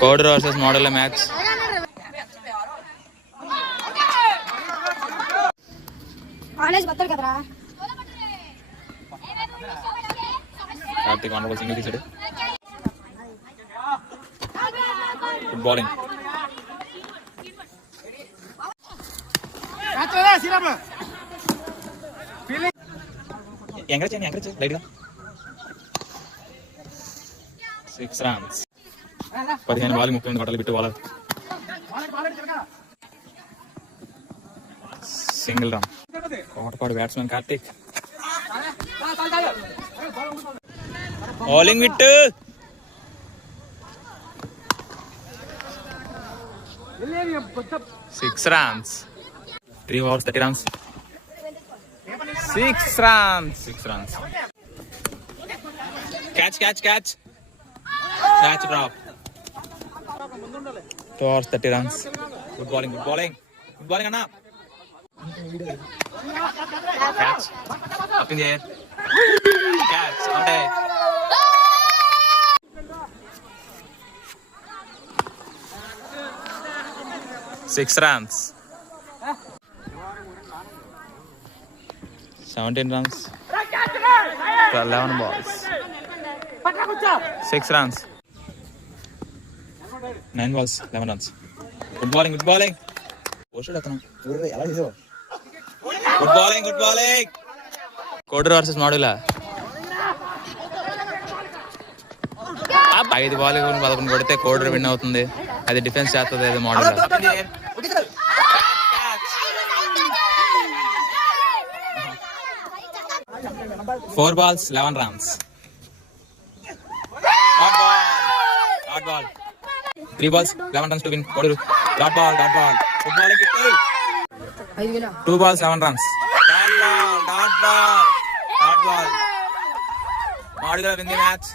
Koduru versus model match. Karthik wonderful single తీసాడు. Good bowling. Encourage light గా. 6 runs. 15 ball 32 కొట్టాలి. Bittu ball single run. Kotapadu batsmen Karthik bowling విట్టు. 6 runs. 3 overs 30 runs. 6 runs. Catch drop. 2 overs 30 runs. Good bowling Anna. Catch up in the air. Catch out. 6 runs. 17 runs. 11 balls. 6 runs. 9 balls 11 runs. Good bowling. Good bowling. Koduru versus మోడలా. 5 ball 11 కొడితే Koduru win అవుతుంది. అది defence చేస్తుంది. అది model. 4 balls 11 runs. Dot ball. 3 balls 11 runs to win Koduru. Dot ball. Good bowling. 2 balls 7 runs. Dot ball. Modula win the match.